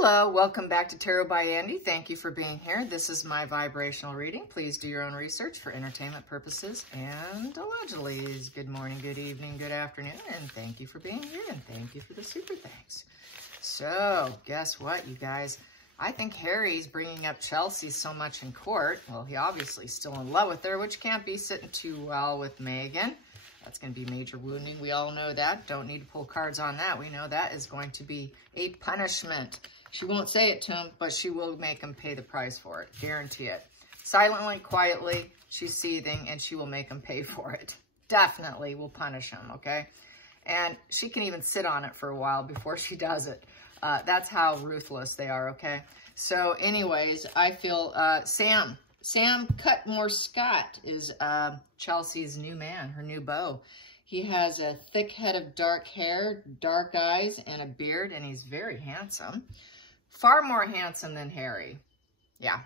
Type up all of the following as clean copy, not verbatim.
Hello, welcome back to Tarot by Andy. Thank you for being here. This is my vibrational reading. Please do your own research for entertainment purposes and allegedly. Good morning, good evening, good afternoon, and thank you for being here, and thank you for the super thanks. So, guess what, you guys? I think Harry's bringing up Chelsea so much in court. Well, he obviously is still in love with her, which can't be sitting too well with Megan. That's going to be major wounding. We all know that. Don't need to pull cards on that. We know that is going to be a punishment. She won't say it to him, but she will make him pay the price for it. Guarantee it. Silently, quietly, she's seething, and she will make him pay for it. Definitely will punish him, okay? And she can even sit on it for a while before she does it. That's how ruthless they are, okay? So anyways, I feel Sam Cutmore Scott is Chelsea's new man, her new beau. He has a thick head of dark hair, dark eyes, and a beard, and he's very handsome. Far more handsome than Harry. Yeah,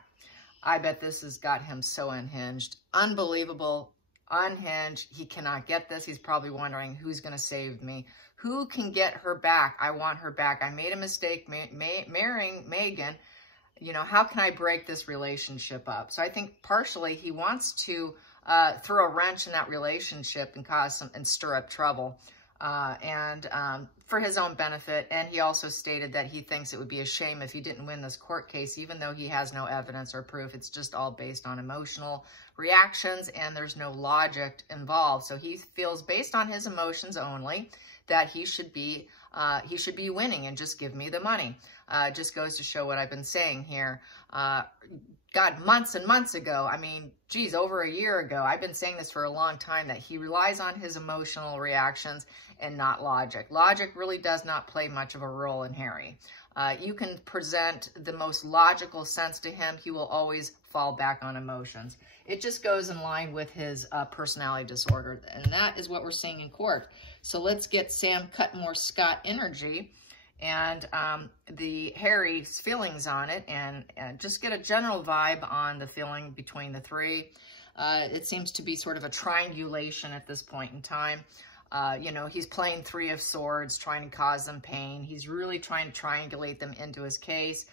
I bet this has got him so unhinged. Unbelievable, unhinged. He cannot get this. He's probably wondering, who's going to save me? Who can get her back? I want her back. I made a mistake marrying Megan. You know, how can I break this relationship up? So I think partially he wants to throw a wrench in that relationship and cause some and stir up trouble, for his own benefit. And he also stated that he thinks it would be a shame if he didn't win this court case, even though he has no evidence or proof. It's just all based on emotional reactions and there's no logic involved. So he feels, based on his emotions only, that he should be winning and just give me the money. Just goes to show what I've been saying here. God, months and months ago, I mean, geez, over a year ago, I've been saying this for a long time, that he relies on his emotional reactions and not logic. Logic really does not play much of a role in Harry. You can present the most logical sense to him, he will always fall back on emotions. It just goes in line with his personality disorder, and that is what we're seeing in court. So let's get Sam Cutmore Scott energy and the Harry's feelings on it, and just get a general vibe on the feeling between the three. It seems to be sort of a triangulation at this point in time. You know, he's playing Three of Swords, trying to cause them pain. He's really trying to triangulate them into his case,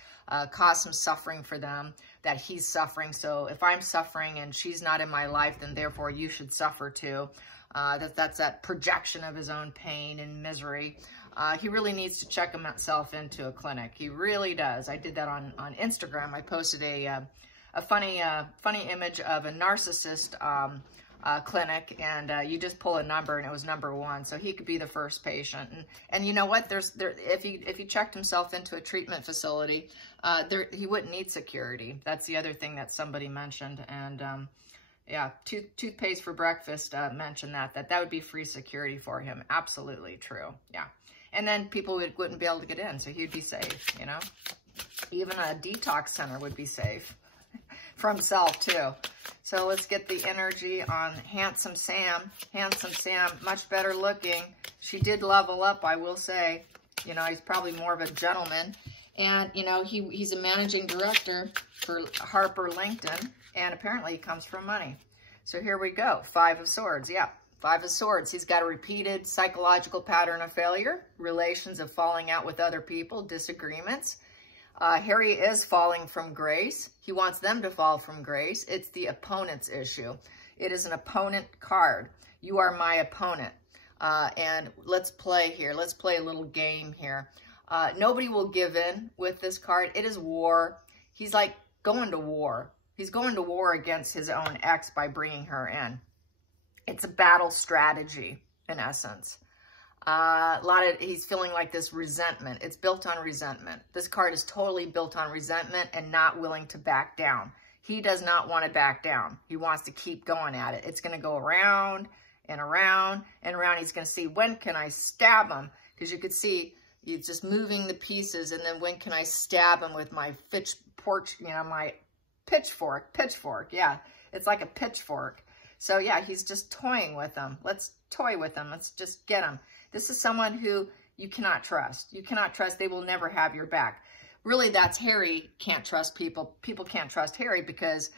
cause some suffering for them, that he's suffering. So if I'm suffering and she's not in my life, then therefore you should suffer too. That's that projection of his own pain and misery. He really needs to check himself into a clinic. He really does. I did that on Instagram. I posted a funny image of a narcissist clinic, and you just pull a number, and it was number 1. So he could be the first patient. And you know what? If he checked himself into a treatment facility, he wouldn't need security. That's the other thing that somebody mentioned. And yeah, toothpaste for breakfast mentioned that would be free security for him. Absolutely true. Yeah. And then people wouldn't be able to get in, so he'd be safe, you know. Even a detox center would be safe for himself, too. So let's get the energy on Handsome Sam. Handsome Sam, much better looking. She did level up, I will say. You know, he's probably more of a gentleman. And, you know, he's a managing director for Harper LinkedIn, and apparently he comes from money. So here we go. 5 of Swords, yeah. 5 of Swords. He's got a repeated psychological pattern of failure, relations of falling out with other people, disagreements. Harry is falling from grace. He wants them to fall from grace. It's the opponent's issue. It is an opponent card. You are my opponent. And let's play here. Let's play a little game here. Nobody will give in with this card. It is war. He's like going to war. He's going to war against his own ex by bringing her in. It's a battle strategy, in essence. He's feeling like this resentment. It's built on resentment. This card is totally built on resentment and not willing to back down. He does not want to back down. He wants to keep going at it. It's going to go around and around and around. He's going to see, when can I stab him? Because you could see, he's just moving the pieces, and then when can I stab him with my my pitchfork. Yeah, it's like a pitchfork. So yeah, he's just toying with them. Let's toy with them. Let's just get him. This is someone who you cannot trust. You cannot trust. They will never have your back. Really, that's Harry can't trust people. People can't trust Harry because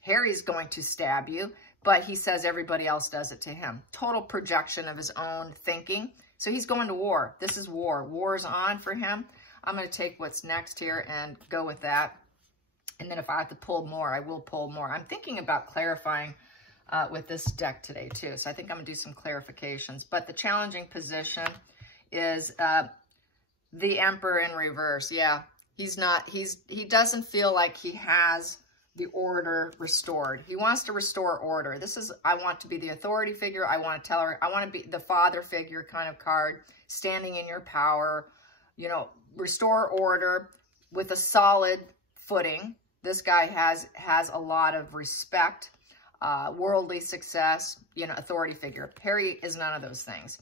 Harry's going to stab you, but he says everybody else does it to him. Total projection of his own thinking. So he's going to war. This is war. War is on for him. I'm going to take what's next here and go with that. And then if I have to pull more, I will pull more. I'm thinking about clarifying with this deck today too. So I think I'm going to do some clarifications. But the challenging position is the Emperor in reverse. Yeah, he doesn't feel like he has the order restored. He wants to restore order. This is, I want to be the authority figure. I want to tell her, I want to be the father figure kind of card, standing in your power, you know, restore order with a solid footing. This guy has a lot of respect, worldly success, you know, authority figure. Harry is none of those things.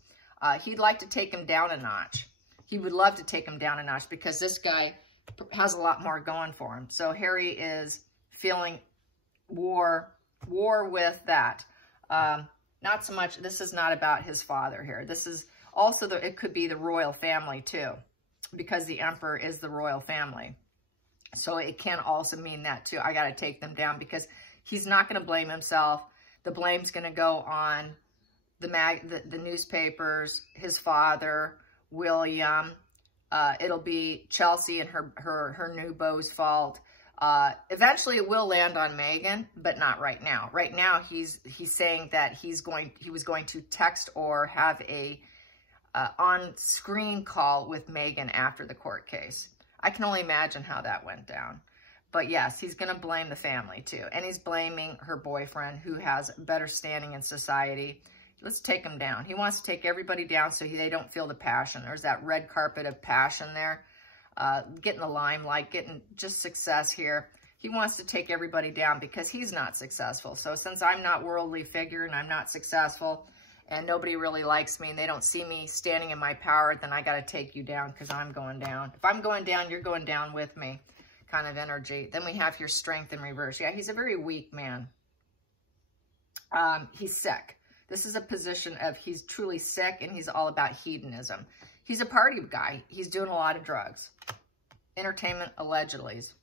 He'd like to take him down a notch. He would love to take him down a notch because this guy has a lot more going for him. So Harry is feeling war with that. Not so much, this is not about his father here. This is also, it could be the royal family too, because the Emperor is the royal family. So it can also mean that too. I got to take them down because he's not going to blame himself. The blame's going to go on the newspapers, his father, William. It'll be Chelsy and her new beau's fault. Eventually it will land on Meghan, but not right now. Right now he's saying that he was going to text or have a on-screen call with Meghan after the court case. I can only imagine how that went down. But yes, he's going to blame the family too. And he's blaming her boyfriend who has better standing in society. Let's take him down. He wants to take everybody down so they don't feel the passion. There's that red carpet of passion there. Getting the limelight, getting just success here. He wants to take everybody down because he's not successful. So since I'm not worldly figure and I'm not successful and nobody really likes me and they don't see me standing in my power, then I got to take you down because I'm going down. If I'm going down, you're going down with me kind of energy. Then we have your strength in reverse. Yeah, he's a very weak man. He's sick. This is a position of he's truly sick and he's all about hedonism. He's a party guy. He's doing a lot of drugs. Entertainment, allegedly. He's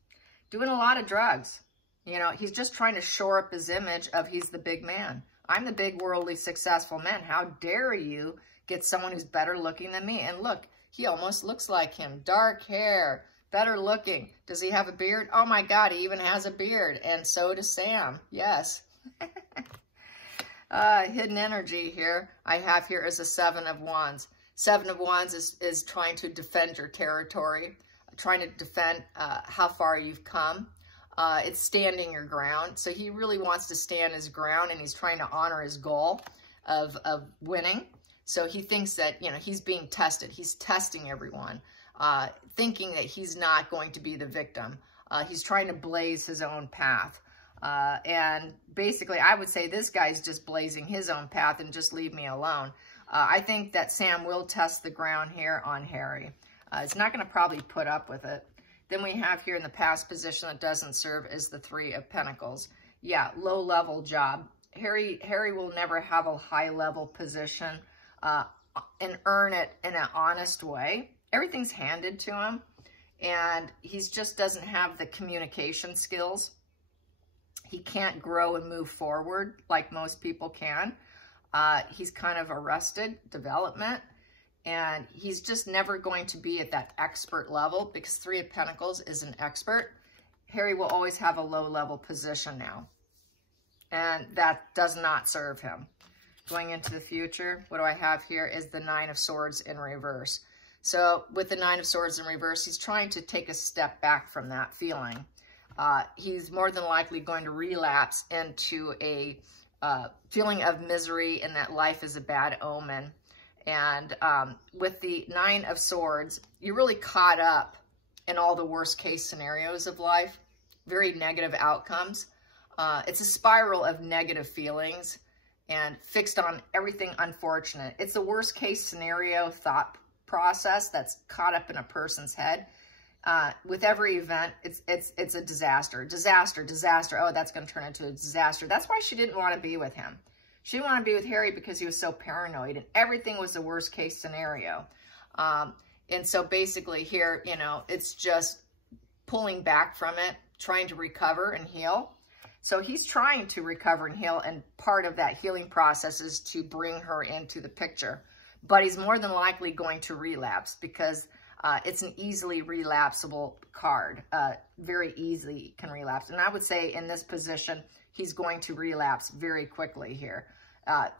doing a lot of drugs. You know, he's just trying to shore up his image of he's the big man. I'm the big worldly successful man. How dare you get someone who's better looking than me? And look, he almost looks like him. Dark hair, better looking. Does he have a beard? Oh my God, he even has a beard. And so does Sam. Yes. Hidden energy here. I have here is a 7 of Wands. 7 of Wands is trying to defend your territory, trying to defend how far you've come. It's standing your ground. So he really wants to stand his ground and he's trying to honor his goal of winning. So he thinks that, you know, he's being tested. He's testing everyone, thinking that he's not going to be the victim. He's trying to blaze his own path. And basically, I would say this guy's just blazing his own path and just leave me alone. I think that Sam will test the ground here on Harry. It's not going to probably put up with it. Then we have here in the past position that doesn't serve is the 3 of Pentacles. Yeah, low-level job. Harry will never have a high-level position and earn it in an honest way. Everything's handed to him, and he just doesn't have the communication skills. He can't grow and move forward like most people can. He's kind of arrested development, and he's just never going to be at that expert level because 3 of Pentacles is an expert. Harry will always have a low-level position now, and that does not serve him. Going into the future, what do I have here is the 9 of Swords in reverse. So with the 9 of Swords in reverse, he's trying to take a step back from that feeling. He's more than likely going to relapse into a feeling of misery and that life is a bad omen. And with the 9 of Swords, you're really caught up in all the worst case scenarios of life, very negative outcomes. It's a spiral of negative feelings and fixed on everything unfortunate. It's the worst case scenario thought process that's caught up in a person's head. With every event, it's a disaster. Disaster. Oh, that's going to turn into a disaster. That's why she didn't want to be with him. She didn't want to be with Harry because he was so paranoid and everything was the worst case scenario. And so basically here, you know, it's just pulling back from it, trying to recover and heal. So he's trying to recover and heal, and part of that healing process is to bring her into the picture. But he's more than likely going to relapse because It's an easily relapsable card. Very easily can relapse. And I would say in this position, he's going to relapse very quickly here.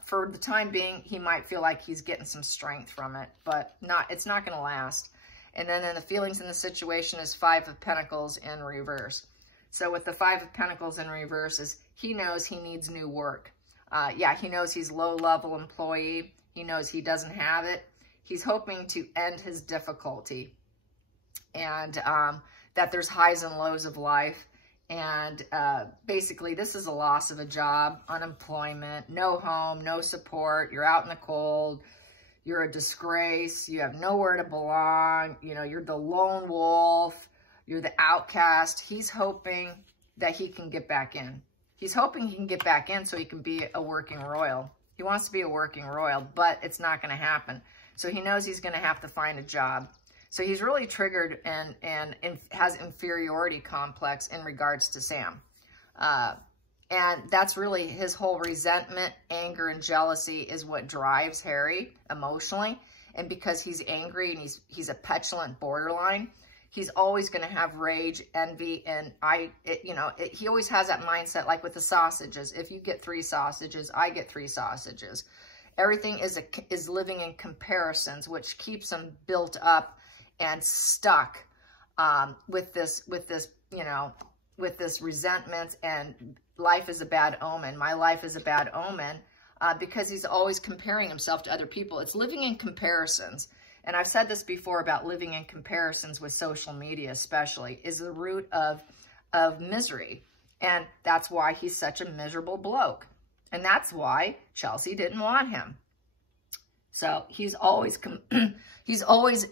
For the time being, he might feel like he's getting some strength from it, but it's not going to last. And then the feelings in the situation is 5 of Pentacles in reverse. So with the 5 of Pentacles in reverse is he knows he needs new work. Yeah, he knows he's low-level employee. He knows he doesn't have it. He's hoping to end his difficulty and that there's highs and lows of life. And basically, this is a loss of a job, unemployment, no home, no support. You're out in the cold. You're a disgrace. You have nowhere to belong. You know, you're the lone wolf. You're the outcast. He's hoping that he can get back in. He's hoping he can get back in so he can be a working royal. He wants to be a working royal, but it's not going to happen. So he knows he's going to have to find a job. So he's really triggered and has inferiority complex in regards to Sam. And that's really his whole resentment, anger, and jealousy is what drives Harry emotionally. And because he's angry and he's a petulant borderline, he's always going to have rage, envy, and he always has that mindset, like with the sausages. If you get 3 sausages, I get 3 sausages. Everything is living in comparisons, which keeps him built up and stuck with this resentment, and life is a bad omen. My life is a bad omen because he's always comparing himself to other people. It's living in comparisons. And I've said this before about living in comparisons with social media especially, is the root of misery. And that's why he's such a miserable bloke. And that's why Chelsy didn't want him. So he's always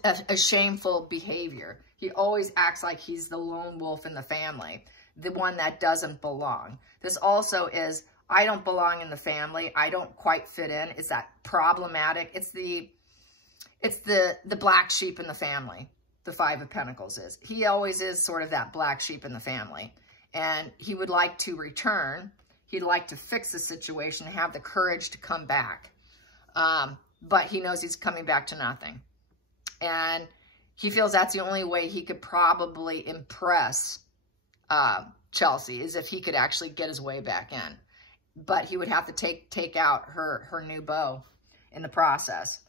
a shameful behavior. He always acts like he's the lone wolf in the family, the one that doesn't belong. This also is, I don't belong in the family. I don't quite fit in. It's that problematic. It's the black sheep in the family, the 5 of Pentacles is. He always is sort of that black sheep in the family. And he would like to return. He'd like to fix the situation, have the courage to come back. But he knows he's coming back to nothing. And he feels that's the only way he could probably impress Chelsy, is if he could actually get his way back in. But he would have to take out her new beau in the process,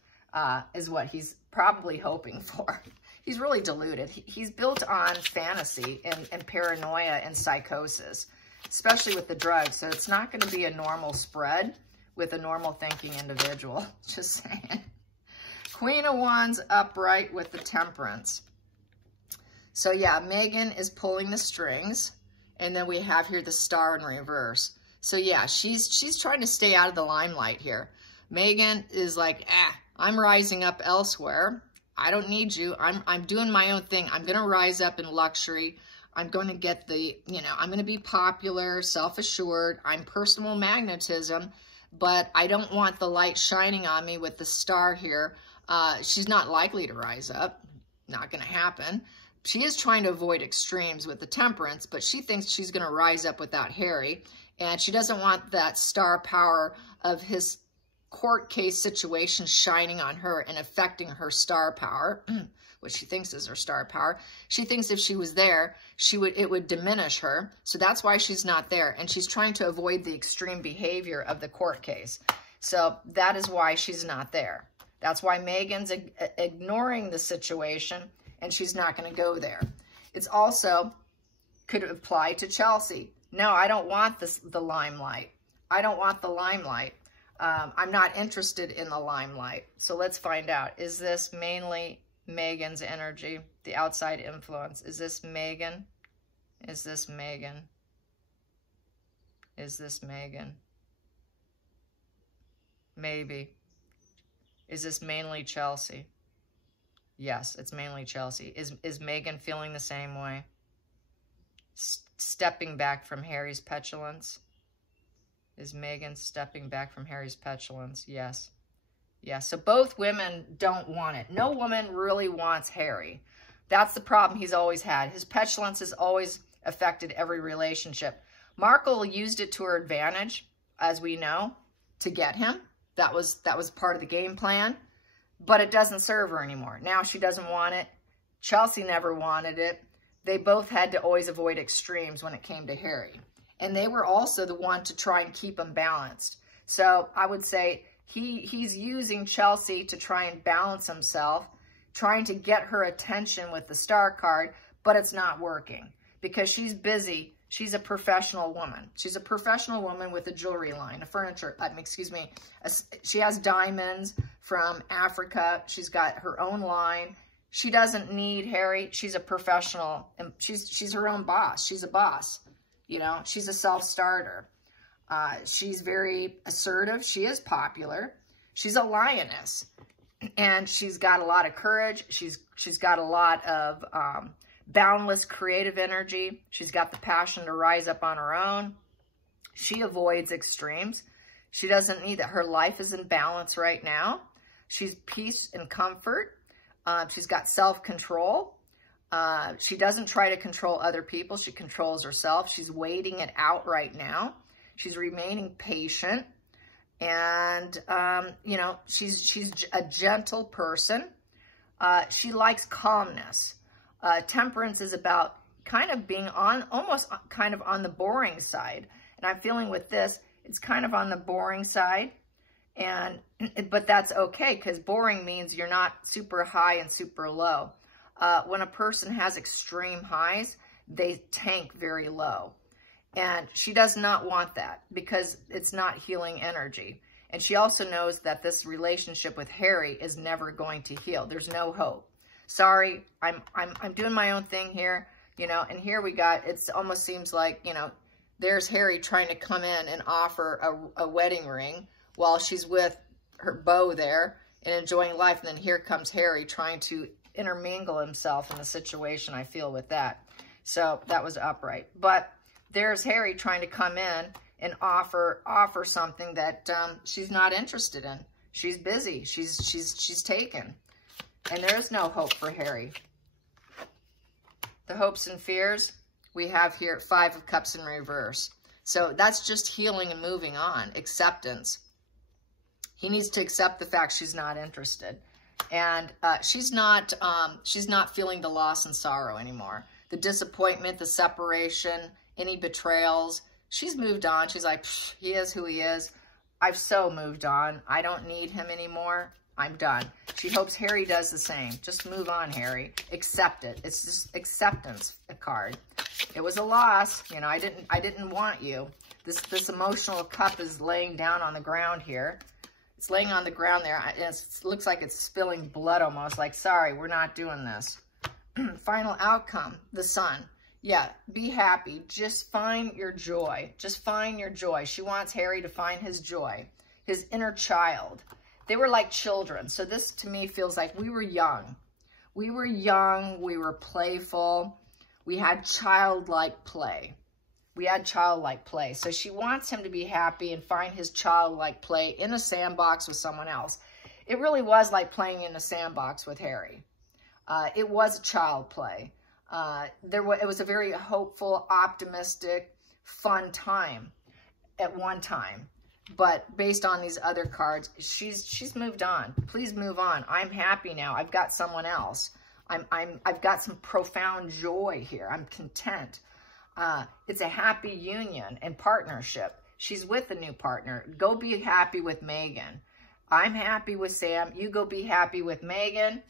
is what he's probably hoping for. He's really deluded. He's built on fantasy and paranoia and psychosis, especially with the drugs. So it's not going to be a normal spread with a normal thinking individual. Just saying. Queen of Wands upright with the Temperance. So yeah, Megan is pulling the strings. And then we have here the Star in reverse. So yeah, she's trying to stay out of the limelight here. Megan is like, I'm rising up elsewhere. I don't need you. I'm doing my own thing. I'm going to rise up in luxury. I'm going to get I'm going to be popular, self-assured. I'm personal magnetism, but I don't want the light shining on me with the Star here. She's not likely to rise up. Not going to happen. She is trying to avoid extremes with the Temperance, but she thinks she's going to rise up without Harry. And she doesn't want that star power of his court case situation shining on her and affecting her star power, which she thinks is her star power. She thinks if she was there, it would diminish her. So that's why she's not there. And she's trying to avoid the extreme behavior of the court case. So that is why she's not there. That's why Megan's ignoring the situation, and she's not going to go there. It's also could apply to Chelsy. No, I don't want the limelight. I don't want the limelight. I'm not interested in the limelight. So let's find out. Is this mainly Megan's energy, the outside influence? Is this Megan? Is this Megan? Is this Megan? Maybe. Is this mainly Chelsy? Yes, it's mainly Chelsy. Is Megan feeling the same way? Stepping back from Harry's petulance? Is Megan stepping back from Harry's petulance? Yes. Yes, so both women don't want it. No woman really wants Harry. That's the problem he's always had. His petulance has always affected every relationship. Markle used it to her advantage, as we know, to get him. That was part of the game plan, but it doesn't serve her anymore. Now she doesn't want it. Chelsy never wanted it. They both had to always avoid extremes when it came to Harry. And they were also the one to try and keep him balanced. So I would say he's using Chelsy to try and balance himself, trying to get her attention with the star card, but it's not working because she's busy. She's a professional woman. She's a professional woman with a jewelry line, a furniture, she has diamonds from Africa. She's got her own line. She doesn't need Harry. She's a professional, and she's her own boss. She's a boss. You know, she's a self-starter. She's very assertive. She is popular. She's a lioness, and she's got a lot of courage. She's got a lot of boundless creative energy. She's got the passion to rise up on her own. She avoids extremes. She doesn't need that. Her life is in balance right now. She's peace and comfort. She's got self-control. She doesn't try to control other people. She controls herself. She's waiting it out right now. She's remaining patient. And, you know, she's a gentle person. She likes calmness. Temperance is about kind of being almost kind of on the boring side. And I'm feeling with this, it's kind of on the boring side. But that's okay, because boring means you're not super high and super low. When a person has extreme highs, they tank very low. And she does not want that because it's not healing energy. And she also knows that this relationship with Harry is never going to heal. There's no hope. Sorry, I'm doing my own thing here, you know, and here we got, it almost seems like, you know, there's Harry trying to come in and offer a wedding ring while she's with her beau there and enjoying life. And then here comes Harry trying to intermingle himself in the situation, I feel, with that. So that was upright. But there's Harry trying to come in and offer something that she's not interested in. She's busy. She's taken. And there's no hope for Harry. The hopes and fears we have here, 5 of Cups in reverse. So that's just healing and moving on. Acceptance. He needs to accept the fact she's not interested. And she's not feeling the loss and sorrow anymore. The disappointment, the separation, any betrayals. She's moved on. She's like, he is who he is. I've so moved on. I don't need him anymore. I'm done. She hopes Harry does the same. Just move on, Harry. Accept it. It's just acceptance, a card. It was a loss. You know, I didn't want you. This emotional cup is laying down on the ground here. It's laying on the ground there. It looks like it's spilling blood almost. Like, sorry, we're not doing this. Final outcome, the sun. Yeah, be happy. Just find your joy. Just find your joy. She wants Harry to find his joy, his inner child. They were like children. So this, to me, feels like we were young. We were young. We were playful. We had childlike play. We had childlike play. So she wants him to be happy and find his childlike play in a sandbox with someone else. It really was like playing in a sandbox with Harry. It was a child play. It was a very hopeful, optimistic, fun time at one time. But based on these other cards, she's moved on. Please move on. I'm happy now. I've got someone else. I've got some profound joy here. I'm content. It's a happy union and partnership. She's with a new partner. Go be happy with Megan. I'm happy with Sam. You go be happy with Megan.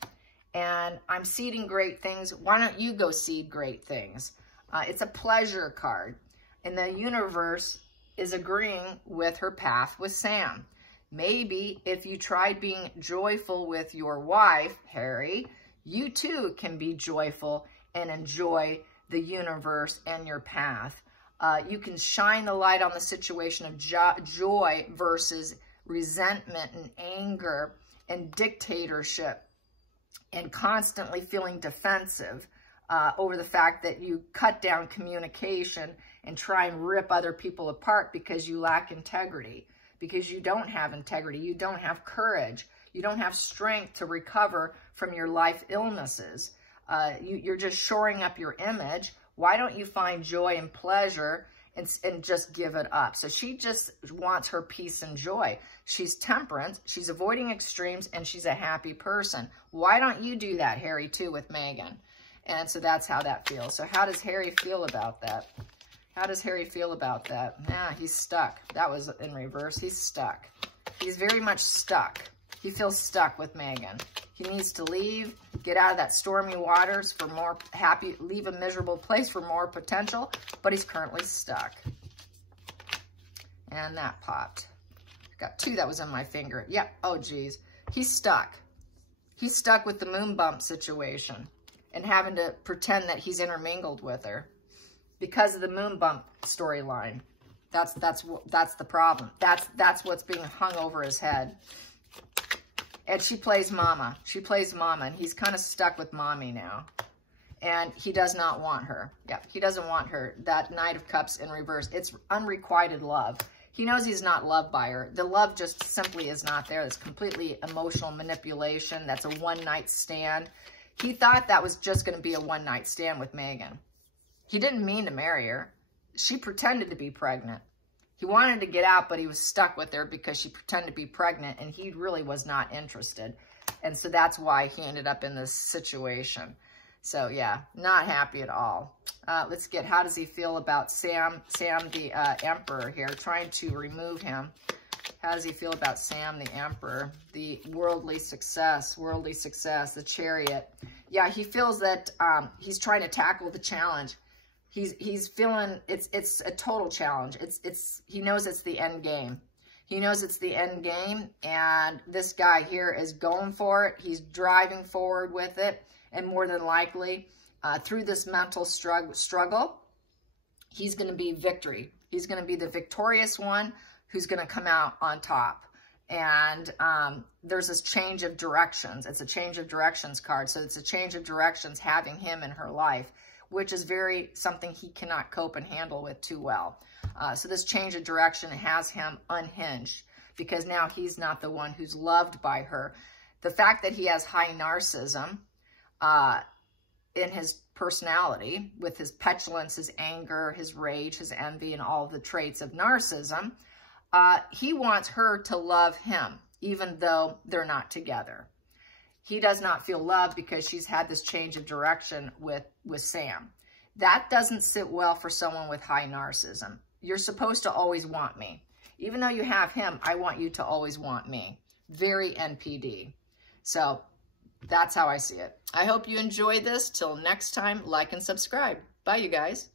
And I'm seeding great things. Why don't you go seed great things? It's a pleasure card. And the universe is agreeing with her path with Sam. Maybe if you tried being joyful with your wife, Harry, you too can be joyful and enjoy the universe and your path. You can shine the light on the situation of joy versus resentment and anger and dictatorship and constantly feeling defensive over the fact that you cut down communication and try and rip other people apart because you lack integrity, because you don't have integrity, you don't have courage, you don't have strength to recover from your life illnesses. You're just shoring up your image. Why don't you find joy and pleasure and just give it up. So she just wants her peace and joy. She's temperate, she's avoiding extremes, and she's a happy person. Why don't you do that, Harry, too, with Meghan? And so that's how that feels. So how does Harry feel about that? How does Harry feel about that? Yeah, he's stuck. That was in reverse. He's stuck. He's very much stuck. He feels stuck with Meghan. He needs to leave, get out of that stormy waters for more happy, leave a miserable place for more potential, but he's currently stuck. And that popped. Got two that was in my finger. Yep. Oh, geez. He's stuck. He's stuck with the moon bump situation and having to pretend that he's intermingled with her because of the moon bump storyline. That's the problem. That's what's being hung over his head. And she plays mama. She plays mama, and he's kind of stuck with mommy now. And he does not want her. Yeah, he doesn't want her. That Knight of Cups in reverse. It's unrequited love. He knows he's not loved by her. The love just simply is not there. It's completely emotional manipulation. That's a one-night stand. He thought that was just going to be a one-night stand with Meghan. He didn't mean to marry her. She pretended to be pregnant. He wanted to get out, but he was stuck with her because she pretended to be pregnant, and he really was not interested. And so that's why he ended up in this situation. So, yeah, not happy at all. Let's get, how does he feel about Sam the Emperor here, trying to remove him? How does he feel about Sam the Emperor? The worldly success, the Chariot. Yeah, he feels that he's trying to tackle the challenge. He's feeling it's a total challenge. He knows it's the end game. He knows it's the end game, and this guy here is going for it. He's driving forward with it, and more than likely, through this mental struggle, he's going to be victory. He's going to be the victorious one who's going to come out on top. And there's this change of directions. It's a change of directions card. So it's a change of directions having him in her life, which is something he cannot cope and handle with too well. So this change of direction has him unhinged because now he's not the one who's loved by her. The fact that he has high narcissism in his personality, with his petulance, his anger, his rage, his envy, and all the traits of narcissism, he wants her to love him, even though they're not together. He does not feel loved because she's had this change of direction with Sam. That doesn't sit well for someone with high narcissism. You're supposed to always want me. Even though you have him, I want you to always want me. Very NPD. So that's how I see it. I hope you enjoyed this. Till next time, like and subscribe. Bye, you guys.